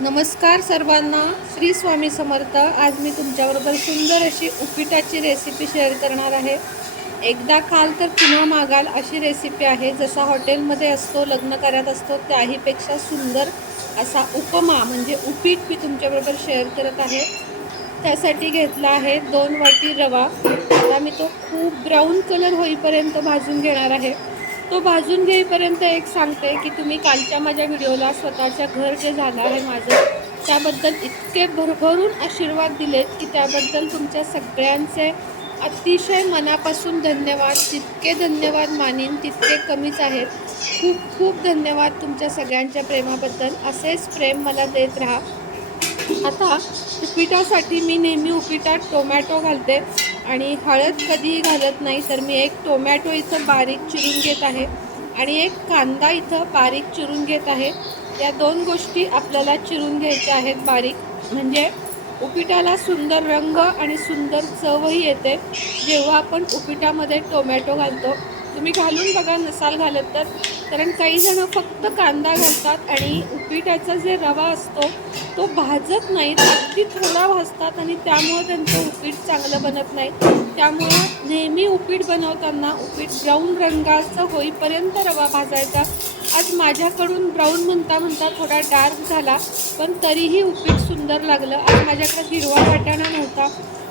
नमस्कार सर्वांना, श्री स्वामी समर्थ। आज मी तुमच्याबरोबर सुंदर अशी उपीटाची रेसिपी शेअर करणार आहे। एकदा खाल तर पुन्हा मागाल अशी रेसिपी आहे। जसा हॉटेलमध्ये असतो, लग्न कार्यात असतो, त्याहीपेक्षा सुंदर असा उपमा म्हणजे उपीट मी तुमच्याबरोबर शेअर करत आहे। त्यासाठी घेतला आहे 2 वाटी रवा। आता मी तो खूप ब्राऊन कलर होईपर्यंत भाजून घेणार आहे। तो भाजून घेईपर्यंत एक सांगते की तुम्ही कालच्या माझ्या व्हिडिओला स्वतःच्या घर जे झालं आहे माझं, त्याबद्दल इतके भरभरून आशीर्वाद दिलेत की त्याबद्दल तुमच्या सगळ्यांचे अतिशय मनापासून धन्यवाद। जितके धन्यवाद मानीन तितके कमीच आहेत। खूप खूप धन्यवाद तुमच्या सगळ्यांच्या प्रेमाबद्दल। असेच प्रेम मला देत राहा। आता उपीटासाठी मी नेहमी उपीटात टोमॅटो घालते आणि हळद कधीही घालत नाही। तर मी एक टोमॅटो इथं बारीक चिरून घेत आहे आणि एक कांदा इथं बारीक चिरून घेत आहे। या 2 गोष्टी आपल्याला चिरून घ्यायच्या आहेत बारीक, म्हणजे उपीटाला सुंदर रंग आणि सुंदर चवही येते जेव्हा आपण उपीटामध्ये टोमॅटो घालतो। तुम्ही घालून बघा नसाल घालत तर, कारण काही जण फक्त कांदा घालतात आणि उपीटाचा जे रवा असतो तो भाजत नाहीत, अगदी थोडा भाजतात आणि त्यामुळे त्यांचं उपीट चांगलं बनत नाही। त्यामुळं नेहमी उपीट बनवताना उपीट ब्राऊन रंगाचं होईपर्यंत रवा भाजायचा। आज माझ्याकडून ब्राऊन म्हणता म्हणता थोडा डार्क झाला, पण तरीही उपीट सुंदर लागलं। आज माझ्याकडे हिरवा वाटाणा नव्हता।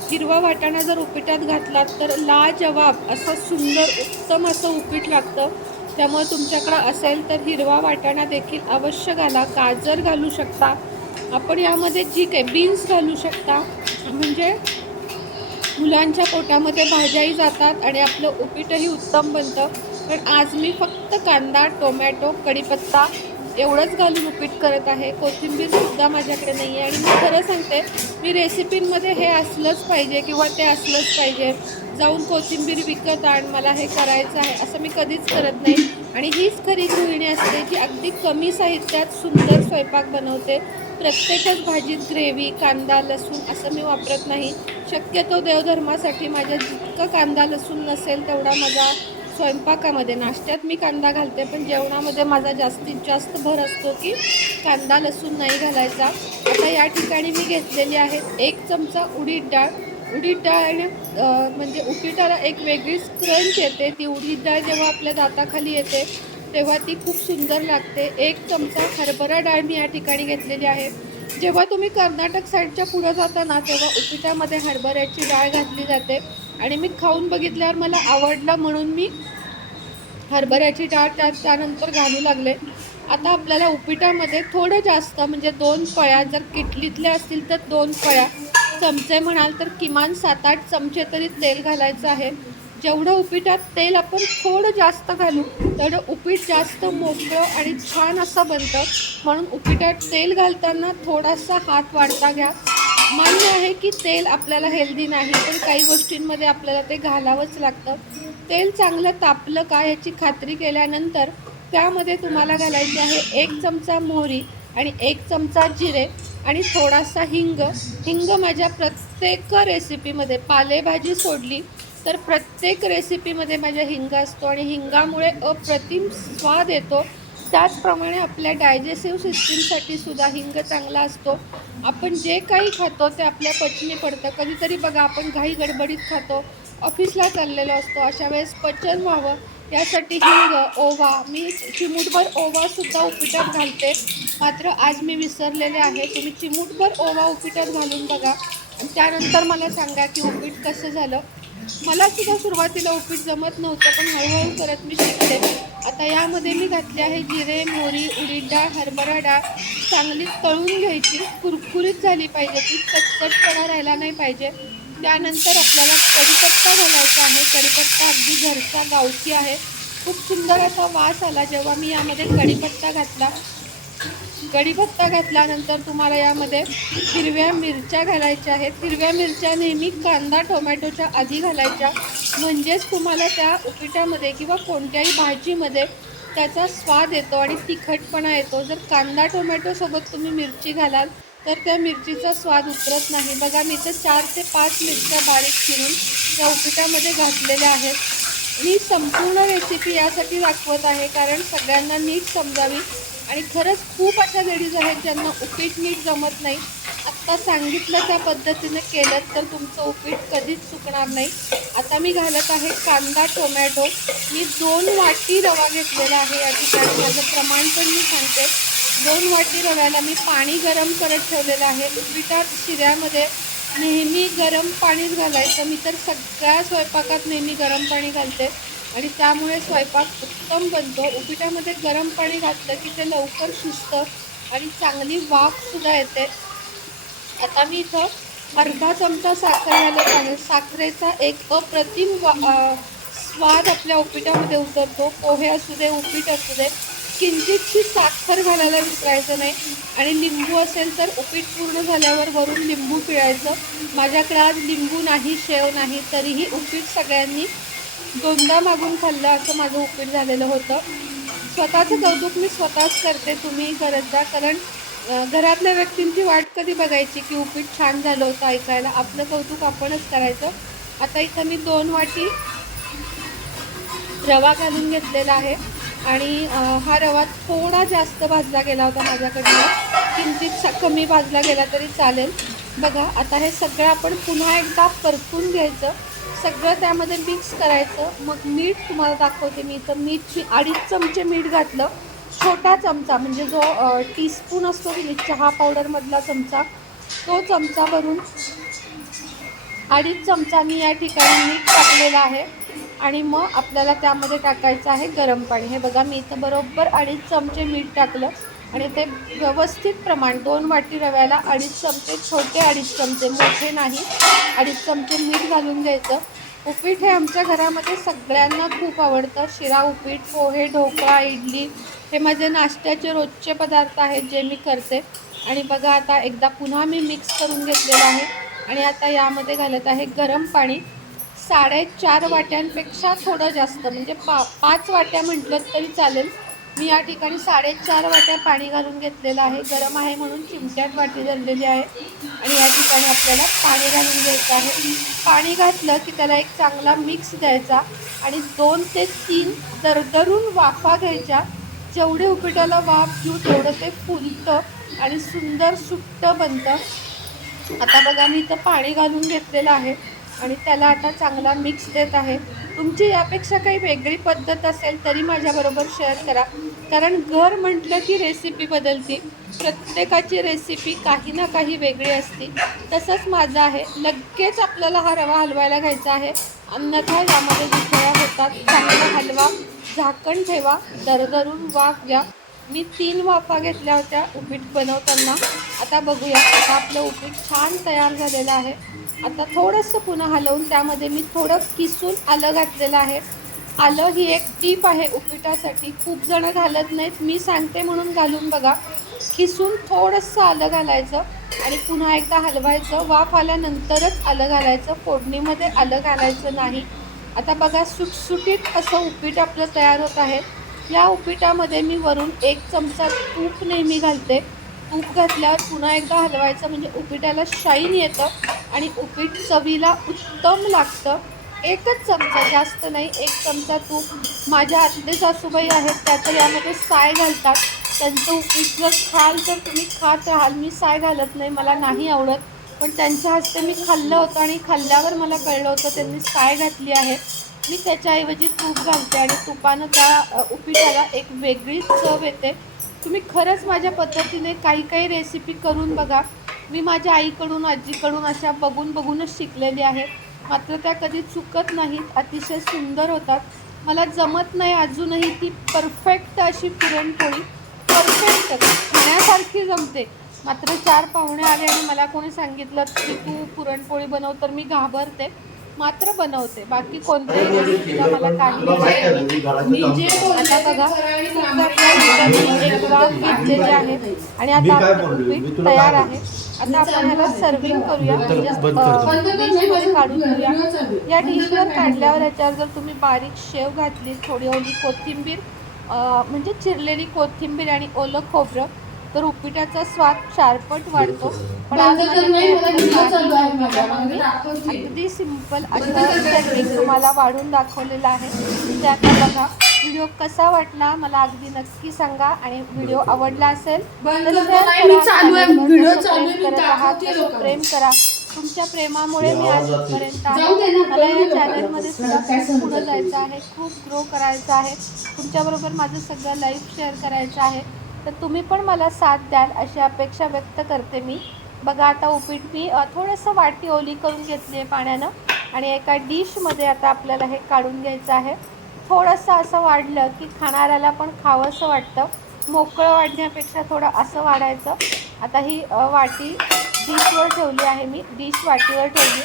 हिरवा वाटाणा जर उपीटात घातलात तर लाजवाब असं सुंदर उत्तम असं उपीट लागतं। त्यामुळे तुमच्याकडं असेल तर हिरवा वाटाणा देखील अवश्य घाला। गाजर घालू शकता आपण, यामध्ये जी काही बीन्स घालू शकता, म्हणजे मुलांच्या पोटामध्ये भाज्याही जातात आणि आपलं उपीटही उत्तम बनतं। पण आज मी फक्त कांदा, टोमॅटो, कढीपत्ता एवढंच घालून उपीट करत आहे। कोथिंबीरसुद्धा माझ्याकडे नाही आहे आणि मी खरं सांगते, मी रेसिपींमध्ये हे असलंच पाहिजे किंवा ते असलंच पाहिजे, जाऊन कोथिंबीर विकत आण, मला हे करायचं आहे, असं मी कधीच करत नाही। आणि हीच खरी गृहिणी असते जी अगदी कमी साहित्यात सुंदर स्वयंपाक बनवते। प्रत्येकच भाजीत ग्रेव्ही, कांदा, लसूण असं मी वापरत नाही। शक्यतो देवधर्मासाठी माझ्या जितकं कांदा लसूण नसेल तेवढा माझा स्वयंपाकामध्ये, नाश्त्यात मी कांदा घालते पण जेवणामध्ये माझा जास्तीत जास्त भर असतो की कांदा लसूण नाही घालायचा। आता या ठिकाणी मी घेतलेली आहे 1 चमचा उडीद डाळ। उडीद डाळ म्हणजे उपीटाला एक वेगळीच क्रंच येते। ती उडीद डाळ जेव्हा आपल्या दाताखाली येते तेव्हा ती खूप सुंदर लागते। 1 चमचा हरभरा डाळ मी या ठिकाणी घेतलेली आहे। जेव्हा तुम्ही कर्नाटक साईडच्या पुढे जाता ना, तेव्हा उपीटामध्ये हरभऱ्याची डाळ घातली जाते आणि मी खाऊन बघितल्यावर मला आवडलं म्हणून मी हरभऱ्याची डाळ त्यानंतर घालू लागले। आता आपल्याला उपीटामध्ये थोडं जास्त म्हणजे 2 पळ्या, जर किटलीतल्या असतील तर 2 पळ्या, चमचे म्हणाल तर किमान 7-8 चमचे तरी तेल घालायचं आहे। जेवढं उपीटात तेल आपण थोडं जास्त घालू तेवढं उपीट जास्त मोकळं आणि छान असं बनतं। म्हणून उपीटात तेल घालताना थोडासा हात वाढता घ्या। मान्य आहे की तेल आपल्याला हेल्दी नाही, पण काही गोष्टींमध्ये आपल्याला ते घालावंच लागतं। तेल चांगलं तापलं का याची खात्री केल्यानंतर त्यामध्ये तुम्हाला घालायची आहे 1 चमचा मोहरी आणि 1 चमचा जिरे आणि थोडासा हिंग। हिंग माझ्या प्रत्येक रेसिपीमध्ये, पालेभाजी सोडली तर प्रत्येक रेसिपीमध्ये माझ्या हिंग असतो आणि हिंगामुळे अप्रतिम स्वाद येतो। त्याचप्रमाणे आपल्या डायजेस्टिव्ह सिस्टीमसाठी सुद्धा हिंग चांगला असतो। आपण जे काही खातो ते आपल्या पचनी पडतं। कधीतरी बघा आपण घाई गडबडीत खातो, ऑफिसला चाललेलो असतो, अशा वेळेस पचन व्हावं यासाठी हिंग, ओवा, मी चिमूटभर ओवासुद्धा उपीटात घालते। मात्र आज मी विसरलेले आहे। तुम्ही चिमूटभर ओवा उपीटात घालून बघा आणि त्यानंतर मला सांगा की उपीट कसं झालं। मला सुद्धा सुरुवातीला उपीट जमत नव्हतं, पण हळूहळू करत मी शिकले। आता यामध्ये मी घातले आहे जिरे, मोहरी, उडीद डाळ, हरभरा डाळ चांगली तळून घ्यायची, कुरकुरीत झाली पाहिजे, ती कचकटपणा राहिला नाही पाहिजे। त्यानंतर आपल्याला कढीपत्ता घालायचा आहे। कढीपत्ता अगदी घरचा गावठी आहे। खूप सुंदर असा वास आला जेव्हा मी यामध्ये कढीपत्ता घातला। कढीपत्ता घातल्यानंतर तुम्हाला यामध्ये हिरव्या मिरच्या घालायच्या आहेत। हिरव्या मिरच्या नेहमी कांदा टोमॅटोच्या आधी घालायच्या, म्हणजेच तुम्हाला त्या उपीटामध्ये किंवा कोणत्याही भाजीमध्ये त्याचा स्वाद येतो आणि तिखटपणा येतो। जर कांदा टोमॅटोसोबत तुम्ही मिरची घालाल तर त्या मिरचीचा स्वाद उतरत नाही। बघा मी तर 4 ते 5 मिरच्या बारीक चिरून त्या उपीटामध्ये घातलेल्या आहेत। मी संपूर्ण रेसिपी यासाठी दाखवत आहे कारण सगळ्यांना नीट समजावी। आणि खरंच खूप अशा लेडीज आहेत ज्यांना उपीट नीट जमत नाही. आत्ता सांगितलं त्या पद्धतीने केलं तर तुमचं उपीट कधीच चुकणार नाही. आता मी घालत आहे कांदा टोमॅटो. मी 2 वाटी रवा घेतलेला आहे. या ठिकाणी माझं प्रमाण पण मी सांगते. 2 वाटी रव्याला मी पाणी गरम करत ठेवलेलं आहे. उपीटात शिऱ्यामध्ये नेहमी गरम पाणीच घालायचं. मी तर सगळ्या स्वयंपाकात नेहमी गरम पाणी घालते आणि त्यामुळे स्वयंपाक उत्तम बनतो. उपीटामध्ये गरम पाणी घातलं की ते लवकर शिजतं आणि चांगली वाफसुद्धा येते. आता मी इथं अर्धा चमचा साखर घालत आहे. साखरेचा एक अप्रतिम स्वाद आपल्या उपीटामध्ये उतरतो. पोहे असू दे, उपीट असू दे, किंचितशी साखर घालायला विसरायचं नाही. आणि लिंबू असेल तर उपीट पूर्ण झाल्यावर वरून लिंबू पिळायचं. माझ्याकडे आज लिंबू नाही, शेव नाही, तरीही उपीट सगळ्यांनी 2दा मागून खाल्लं असं माझं उपीट झालेलं होतं. स्वतःचं कौतुक मी स्वतःच करते, तुम्ही करत जा. कारण घरातल्या व्यक्तींची वाट कधी बघायची की उपीट छान झालं होतं ऐकायला. आपलं कौतुक आपणच करायचं. आता इथं मी 2 वाटी रवा घालून घेतलेला आहे आणि हा रवा थोडा जास्त भाजला गेला होता माझ्याकडनं. किंचित कमी भाजला गेला तरी चालेल. बघा आता हे सगळं आपण पुन्हा एकदा परतून घ्यायचं. सगळं त्यामध्ये मिक्स करायचं. मग मीठ तुम्हाला दाखवते मी. इथं मीठ मी 2.5 चमचे मीठ घातलं. छोटा चमचा म्हणजे जो टीस्पून असतो की चहा पावडरमधला चमचा, तो चमचा भरून 2.5 चमचा मी या ठिकाणी मीठ टाकलेलं आहे. आणि मग आपल्याला त्यामध्ये टाकायचं आहे गरम पाणी. हे बघा मी इथं बरोबर 2.5 चमचे मीठ टाकलं आणि ते व्यवस्थित प्रमाण 2 वाटी रव्याला 2.5 चमचे, छोटे 2.5 चमचे, मोठे नाही, 2.5 चमचे मीठ घालून घ्यायचं. उपीट हे आमच्या घरामध्ये सगळ्यांना खूप आवडतं. शिरा उपीट, पोहे, ढोकळा, इडली हे माझे नाश्त्याचे रोजचे पदार्थ आहेत जे मी करते. आणि बघा आता एकदा पुन्हा मी मिक्स करून घेतलेलं आहे आणि आता यामध्ये घालत आहे गरम पाणी. 4.5 वाट्यांपेक्षा थोडं जास्त म्हणजे 5 वाट्या म्हटलं तरी चालेल. मी या ठिकाणी 4.5 वाट्या पाणी घालून घेतलेलं आहे. गरम आहे म्हणून चिमट्यात वाटी धरलेली आहे आणि या ठिकाणी आपल्याला पाणी घालून घ्यायचं आहे. पाणी घातलं की त्याला एक चांगला मिक्स द्यायचा आणि 2 ते 3 दरदरून वाफा घ्यायच्या. जेवढे उपीटाला वाफ घेऊ तेवढं ते फुलतं आणि सुंदर सुट्टं बनतं. आता बघा मी इथं पाणी घालून घेतलेलं आहे आणि त्याला आता चांगला मिक्स देत आहे. तुमची यापेक्षा काही वेगळी पद्धत असेल तरी माझ्याबरोबर शेअर करा. कारण घर म्हटलं की रेसिपी बदलते. प्रत्येकाची रेसिपी काही ना काही वेगळी असते. तसंच माझं आहे. लगेच आपल्याला हा रवा हलवायला घ्यायचा आहे, अन्यथा यामध्ये गुठळ्या होतात. चांगला हलवा, झाकण ठेवा, दरदरून वाफ घ्या. मी 3 वाफा घेतल्या होत्या उपीट बनवताना. आता बघूया. आता आपलं उपीट छान तयार झालेलं आहे. आता थोडंसं पुन्हा हलवून त्यामध्ये मी थोडं किसून आलं घातलेलं आहे. आलं ही एक टीप आहे उपीटासाठी. खूप जणं घालत नाहीत, मी सांगते म्हणून घालून बघा. किसून थोडंसं आलं घालायचं आणि पुन्हा एकदा हलवायचं. वाफ आल्यानंतरच आलं घालायचं, फोडणीमध्ये आलं घालायचं नाही. आता बघा सुटसुटीत असं उपीट आपलं तयार होत आहे. या उपीटामध्ये मी वरून 1 चमचा तूप नेहमी घालते. तूप घातल्यावर पुन्हा एकदा हलवायचं म्हणजे उपीटाला शाईन येतं आणि उपीट चवीला उत्तम लागतं. 1च चमचा, जास्त नाही, 1 चमचा तूप. माझ्या आत्ते सासूबाई आहेत त्या तर यामध्ये साय घालतात. त्यांचं उपीट जर खाल तर तुम्ही खात राहाल. मी साय घालत नाही, मला नाही आवडत. पण त्यांच्या हस्ते मी खाल्लं होतं आणि खाल्ल्यावर मला कळलं होतं त्यांनी साय घातली आहे. मी त्याच्याऐवजी तूप घालते आणि तुपानं त्या उपीटाला एक वेगळीच चव येते. तुम्ही खरंच माझ्या पद्धतीने काही काही रेसिपी करून बघा. मी माझ्या आईकडून, आजीकडून अशा बघूनच शिकलेली आहे. मात्र त्या कधी चुकत नाहीत, अतिशय सुंदर होतात. मला जमत नाही अजूनही ती परफेक्ट अशी पुरणपोळी, परफेक्ट खाण्यासारखी जमते. मात्र 4 पाहुणे आले आणि मला कोणी सांगितलं की तू पुरणपोळी बनव तर मी घाबरते. मात्र बनवते. बाकी कोणत्याही रेसिपीला मला काही नाही. आता बघा एक वाफ घेतलेली आहे आणि आता आपलं उपीट तयार आहे. आता आपण ह्याला सर्विंग करूया, डिशवर काढून घेऊया. या डिशवर काढल्यावर ह्याच्यावर जर तुम्ही बारीक शेव घातली, थोडी ओली कोथिंबीर म्हणजे चिरलेली कोथिंबीर आणि ओलं खोबरं, तर उपीटाचा स्वाद 4 पट वाढतो. पण आज अगदी सिंपल असं सर्विंग तुम्हाला वाढून दाखवलेलं आहे. ते आता बघा. व्हिडिओ कसा वाटला मला अगदी नक्की सांगा आणि व्हिडिओ आवडला असेल तर प्रेम करा. तुमच्या प्रेमामुळे मी आजपर्यंत आहे. मला या चॅनलमध्ये सुद्धा खूप पुढे जायचं आहे, खूप ग्रो करायचं आहे. तुमच्याबरोबर माझं सगळं लाईफ शेअर करायचं आहे. तर तुम्ही पण मला साथ द्याल अशी अपेक्षा व्यक्त करते मी. बघा आता उपीट मी थोडंसं वाटी ओली करून घेतली आहे पाण्यानं आणि एका डिशमध्ये आता आपल्याला हे काढून घ्यायचं आहे. थोडंसं असं वाढलं की खाणाऱ्याला पण खावंसं वाटतं. मोकळं वाढण्यापेक्षा थोडं असं वाढायचं. आता ही वाटी डिशवर ठेवली आहे, मी डिश वाटीवर ठेवली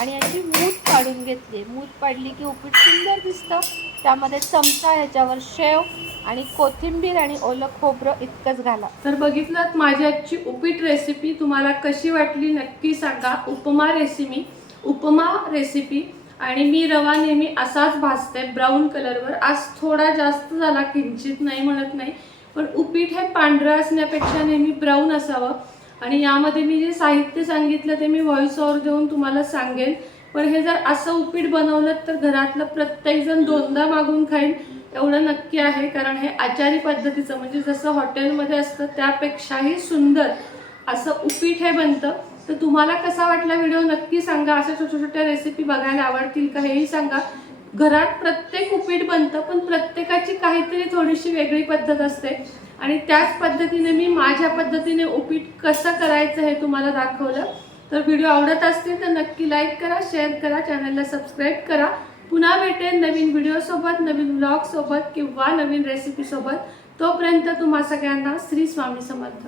आणि याची मूठ काढून घेतली. मूठ पाडली की उपीट सुंदर दिसतं. त्यामध्ये चमचा, ह्याच्यावर शेव आणि कोथिंबीर आणि ओलं खोबरं इतकंच घाला. तर बघितलं माझी आजची उपीट रेसिपी तुम्हाला कशी वाटली नक्की सांगा. उपमा रेसिपी आणि मी रवा नेहमी असाच भाजते ब्राऊन कलरवर. आज थोडा जास्त झाला, किंचित नाही म्हणत नाही, पण उपीट हे पांढरं असण्यापेक्षा नेहमी ब्राऊन असावं. आणि यामध्ये मी जे साहित्य सांगितलं ते मी व्हॉइस ओव्हर देऊन तुम्हाला सांगेन. पण हे जर असं उपीट बनवलं तर घरातलं प्रत्येकजण दोनदा मागून खाईल एवढं नक्की आहे. कारण हे आचारी पद्धतीचं म्हणजे जसं हॉटेलमध्ये असतं त्यापेक्षाही सुंदर असं उपीट हे बनतं. तर तुम्हाला कसा वाटला व्हिडिओ नक्की सांगा. अशा छोट्या छोट्या रेसिपी बघायला आवडतील का हेही सांगा. घरात प्रत्येक उपीट बनतं पण प्रत्येकाची काहीतरी थोडीशी वेगळी पद्धत असते आणि त्याच पद्धतीने मी माझ्या पद्धतीने उपीट कसं करायचं हे तुम्हाला दाखवलं. तर व्हिडिओ आवडत असतील तर नक्की लाईक करा, शेअर करा, चॅनलला सबस्क्राईब करा. पुन्हा भेटेन नवीन व्हिडिओसोबत, नवीन व्लॉगसोबत किंवा नवीन रेसिपीसोबत. तोपर्यंत तुम्हा सगळ्यांना श्री स्वामी समर्थ.